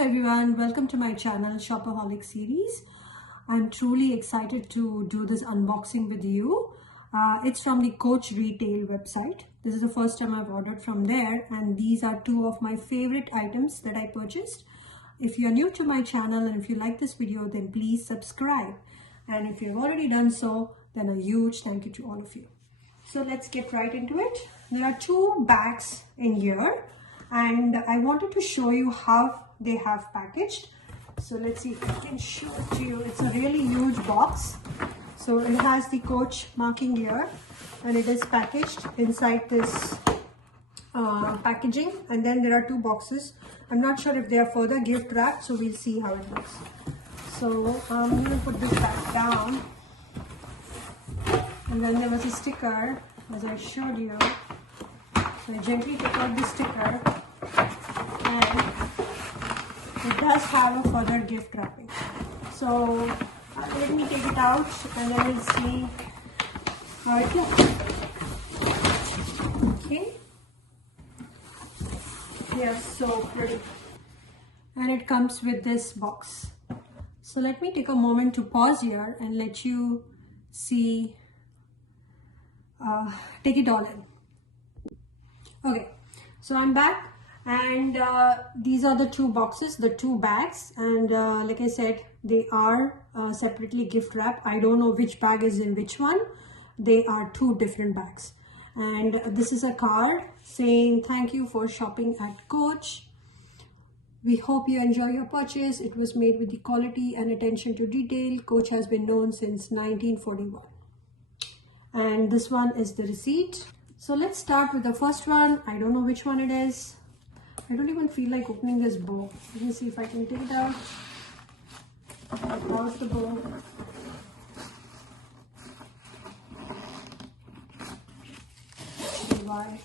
everyone, welcome to my channel Shopaholic series. I'm truly excited to do this unboxing with you. It's from the Coach Retail website. This is the first time I've ordered from there, and these are two of my favorite items that I purchased. If you're new to my channel and if you like this video, then please subscribe. And if you've already done so, then a huge thank you to all of you. So let's get right into it. There are two bags in here, and I wanted to show you how they have packaged. So let's see if I can show it to you. It's a really huge box. So it has the Coach marking here, and it is packaged inside this packaging. And then there are two boxes. I'm not sure if they are further gift wrapped, so we'll see how it looks. So I'm going to put this back down. And then there was a sticker, as I showed you. So I gently took out the sticker, and it does have a further gift wrapping. So let me take it out and then we'll see how it looks. Okay. They are so pretty. And it comes with this box. So let me take a moment to pause here and let you see, take it all in. Okay, so I'm back, and these are the two boxes, the two bags, and like I said, they are separately gift wrapped. I don't know which bag is in which one. They are two different bags, and this is a card saying thank you for shopping at Coach. We hope you enjoy your purchase. It was made with the quality and attention to detail. Coach has been known since 1941. And this one is the receipt. So let's start with the first one. I don't know which one it is. I don't even feel like opening this bow. Let me see if I can take it out. How's the bow? Why?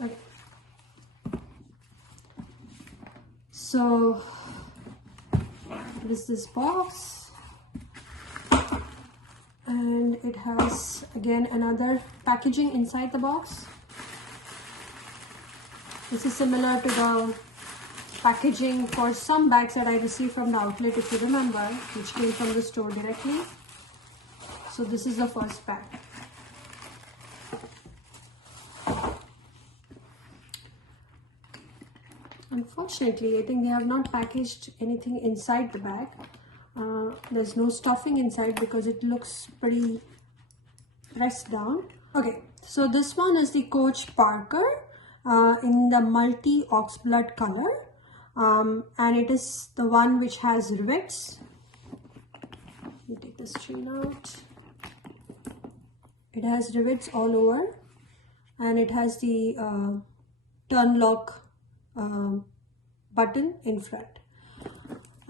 Okay. So it is this box. And it has again another packaging inside the box. This is similar to the packaging for some bags that I received from the outlet, if you remember, which came from the store directly. So this is the first bag. Unfortunately, I think they have not packaged anything inside the bag. There's no stuffing inside because it looks pretty pressed down. Okay, so this one is the Coach Parker in the multi oxblood color, and it is the one which has rivets. Let me take this chain out. It has rivets all over, and it has the turn lock button in front.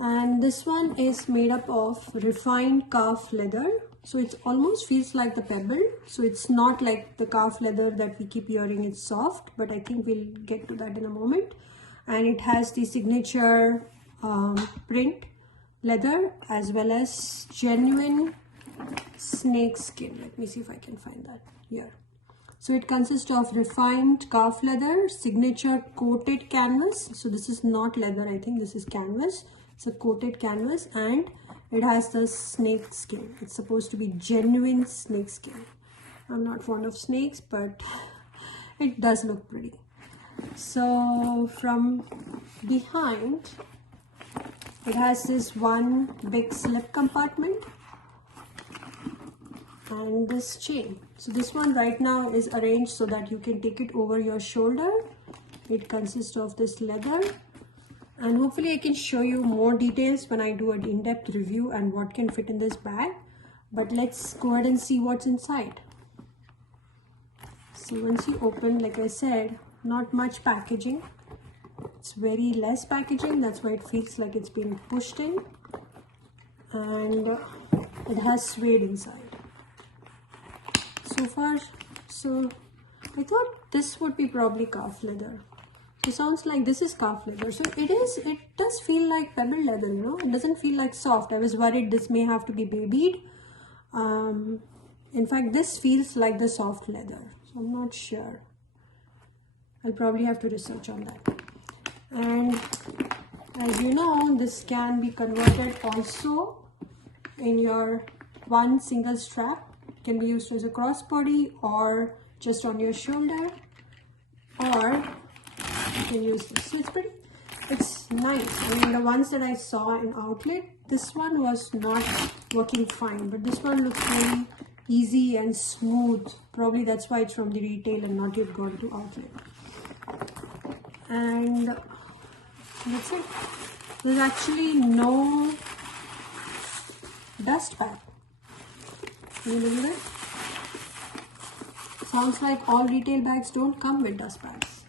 And this one is made up of refined calf leather. So it almost feels like the pebble. So it's not like the calf leather that we keep hearing it's soft, but I think we'll get to that in a moment. And it has the signature print leather as well as genuine snake skin. Let me see if I can find that here. So it consists of refined calf leather, signature coated canvas. So this is not leather, I think this is canvas. It's a coated canvas, and it has the snake skin. It's supposed to be genuine snake skin. I'm not fond of snakes, but it does look pretty. So from behind, it has this one big slip compartment and this chain. So this one right now is arranged so that you can take it over your shoulder. It consists of this leather. And hopefully I can show you more details when I do an in-depth review and what can fit in this bag. But let's go ahead and see what's inside. So once you open, like I said, not much packaging. It's very less packaging. That's why it feels like it's being pushed in. And it has suede inside. So far, so I thought this would be probably calf leather. It sounds like this is calf leather. So it does feel like pebble leather, you know. It doesn't feel like soft. I was worried this may have to be babied. In fact, this feels like the soft leather. So I'm not sure. I'll probably have to research on that. And as you know, this can be converted also in your one single strap. It can be used as a crossbody or just on your shoulder, or you can use this. So it's nice. I mean, the ones that I saw in outlet, this one was not working fine, but this one looks very easy and smooth. Probably that's why it's from the retail and not yet gone to outlet. And that's it. There's actually no dust bag. Can you believe it? Sounds like all retail bags don't come with dust bags,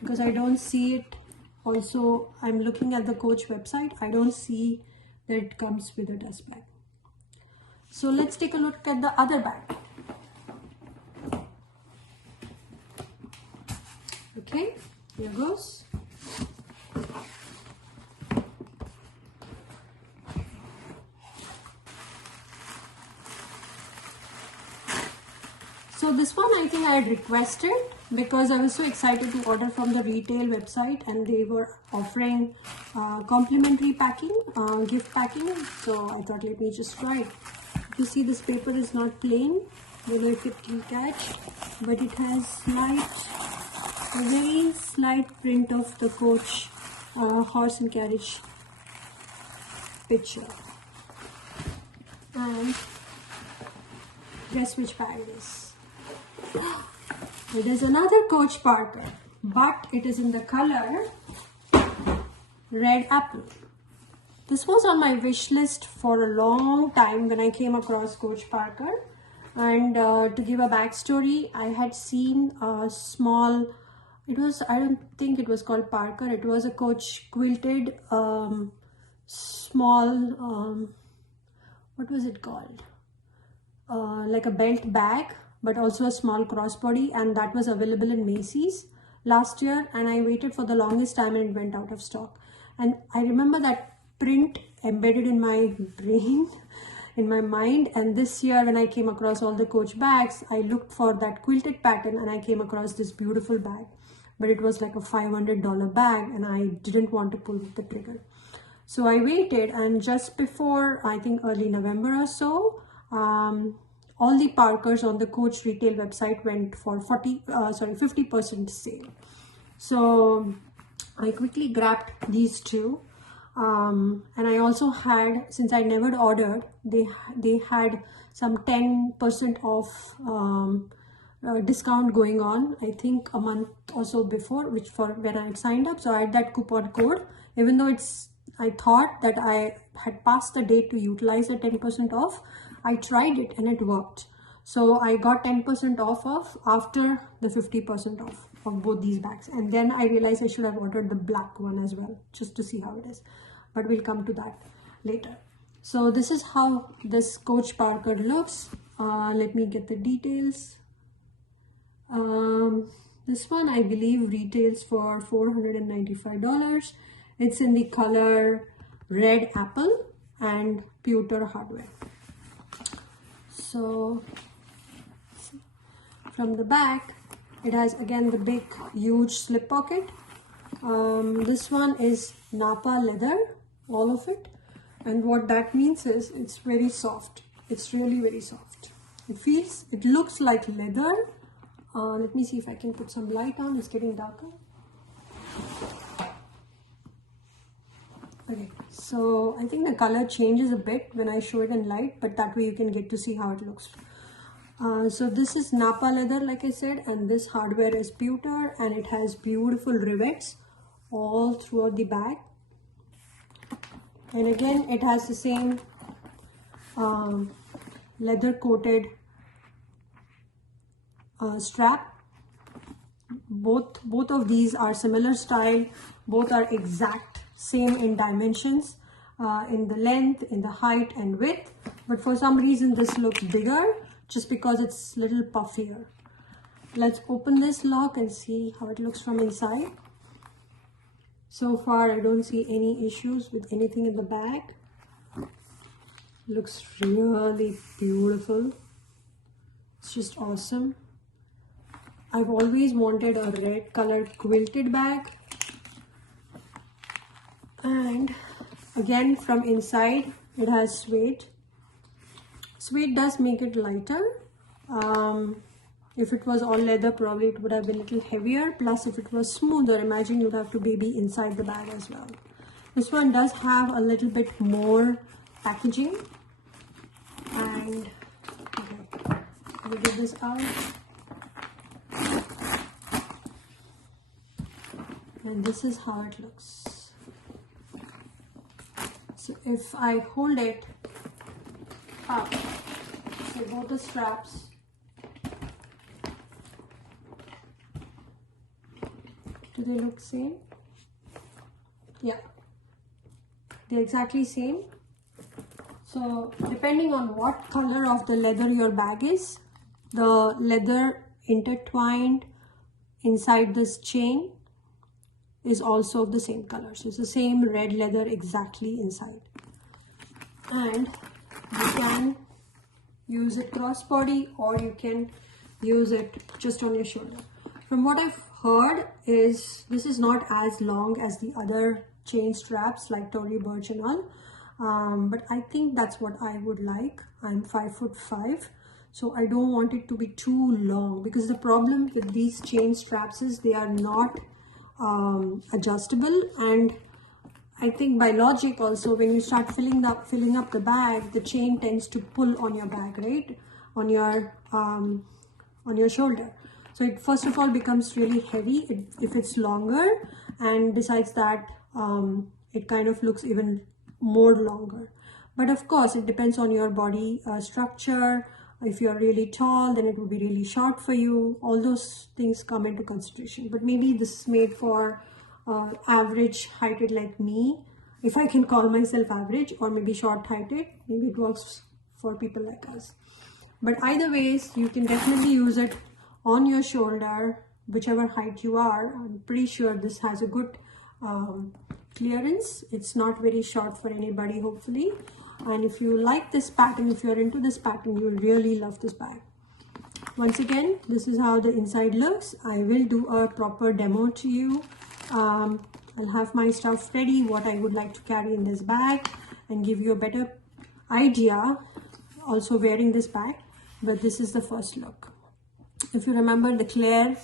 because I don't see it. Also, I'm looking at the Coach website. I don't see that it comes with a dust bag. So let's take a look at the other bag. Okay, here goes. So this one I think I had requested because I was so excited to order from the retail website, and they were offering complimentary packing, gift packing. So I thought, let me just try it. You see, this paper is not plain. I don't know if it can catch, but it has a very slight print of the Coach horse and carriage picture. And guess which bag it is? It is another Coach Parker, but it is in the color Red Apple. This was on my wish list for a long time when I came across Coach Parker. And to give a backstory, I had seen a small, I don't think it was called Parker, it was a Coach quilted small, what was it called? Like a belt bag, but also a small crossbody, and that was available in Macy's last year, and I waited for the longest time and it went out of stock. And I remember that print embedded in my brain, in my mind, and this year when I came across all the Coach bags, I looked for that quilted pattern and I came across this beautiful bag, but it was like a $500 bag and I didn't want to pull the trigger. So I waited, and just before, I think early November or so, all the Parkers on the Coach retail website went for 50% sale. So I quickly grabbed these two, and I also had, since I never ordered, they had some 10% off discount going on, I think a month or so before, which for when I had signed up. So I had that coupon code, even though I thought that I had passed the date to utilize the 10% off. I tried it and it worked. So I got 10% off after the 50% off of both these bags. And then I realized I should have ordered the black one as well, just to see how it is. But we'll come to that later. So this is how this Coach Parker looks. Let me get the details. This one I believe retails for $495. It's in the color Red Apple and pewter hardware. So from the back, it has again the big huge slip pocket. This one is Napa leather, all of it, and what that means is it's very soft. It's really very soft. It looks like leather. Let me see if I can put some light on. It's getting darker. Okay, so I think the color changes a bit when I show it in light, but that way you can get to see how it looks. So this is Napa leather, like I said, and this hardware is pewter, and it has beautiful rivets all throughout the bag. And again, it has the same leather coated strap. Both of these are similar style. Both are exact same in dimensions, in the length, in the height and width, but for some reason this looks bigger just because it's a little puffier. Let's open this lock and see how it looks from inside. So far I don't see any issues with anything in the bag. Looks really beautiful. It's just awesome. I've always wanted a red colored quilted bag, Again, from inside it has suede. Suede does make it lighter. If it was all leather, probably it would have been a little heavier. Plus, if it was smoother, imagine you'd have to baby inside the bag as well. This one does have a little bit more packaging. And okay, let me get this out. And this is how it looks. So if I hold it up, so both the straps, do they look same? Yeah, they're exactly same. So depending on what color of the leather your bag is, the leather intertwined inside this chain is also of the same color. So it's the same red leather exactly inside. And you can use it crossbody or you can use it just on your shoulder. From what I've heard is this is not as long as the other chain straps like Tory Burch and all. But I think that's what I would like. I'm 5'5", so I don't want it to be too long, because the problem with these chain straps is they are not adjustable, and I think by logic also, when you start filling up the bag, the chain tends to pull on your bag, right, on your shoulder. So it first of all becomes really heavy if it's longer, and besides that it kind of looks even more longer. But of course it depends on your body structure. If you're really tall, then it would be really short for you. All those things come into consideration. But maybe this is made for average heighted like me, if I can call myself average, or maybe short heighted. Maybe it works for people like us. But either ways, you can definitely use it on your shoulder, whichever height you are. I'm pretty sure this has a good clearance. It's not very short for anybody, hopefully. And if you like this pattern, if you're into this pattern, you'll really love this bag. Once again, this is how the inside looks. I will do a proper demo to you. I'll have my stuff ready, what I would like to carry in this bag, and give you a better idea also wearing this bag. But this is the first look. If you remember, the Claire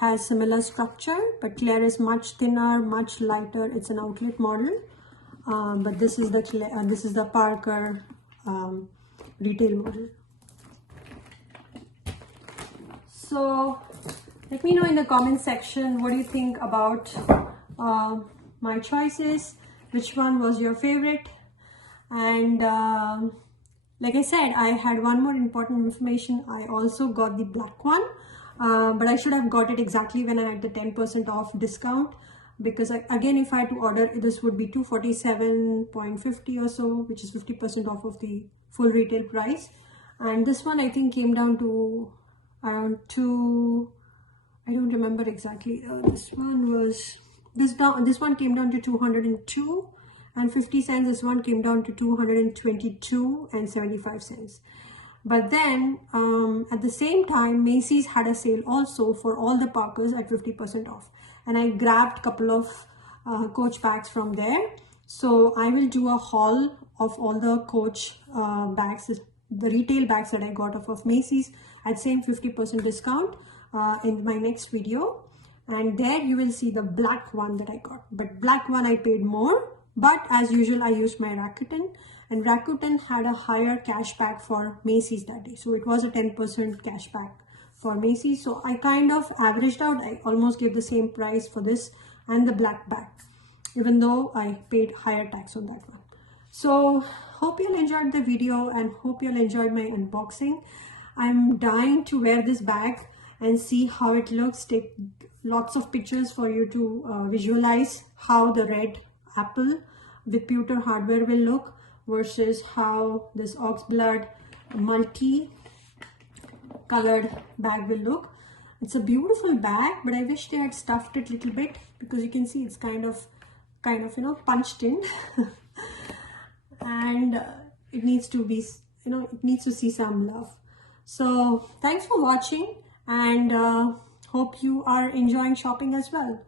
has similar structure, but Claire is much thinner, much lighter. It's an outlet model, but this is the Parker retail model. So let me know in the comment section, what do you think about my choices, which one was your favorite. And like I said, I had one more important information. I also got the black one, but I should have got it exactly when I had the 10% off discount, because again, if I had to order, this would be $247.50 or so, which is 50% off of the full retail price. And this one I think came down to around I don't remember exactly. This one came down to 202 and 50 cents. This one came down to 222 and 75 cents. But then at the same time, Macy's had a sale also for all the Parkers at 50% off, and I grabbed a couple of Coach bags from there. So I will do a haul of all the Coach bags, the retail bags that I got off of Macy's at same 50% discount in my next video. And there you will see the black one that I got. But black one I paid more, but as usual I used my Rakuten, and Rakuten had a higher cashback for Macy's that day. So it was a 10% cashback for Macy's. So I kind of averaged out. I almost gave the same price for this and the black bag, even though I paid higher tax on that one. So hope you all enjoyed the video and hope you all enjoyed my unboxing. I'm dying to wear this bag and see how it looks. Take lots of pictures for you to visualize how the red apple with pewter hardware will look versus how this oxblood multi-colored bag will look. It's a beautiful bag, but I wish they had stuffed it a little bit, because you can see it's kind of punched in and it needs to be, it needs to see some love. So thanks for watching, and hope you are enjoying shopping as well.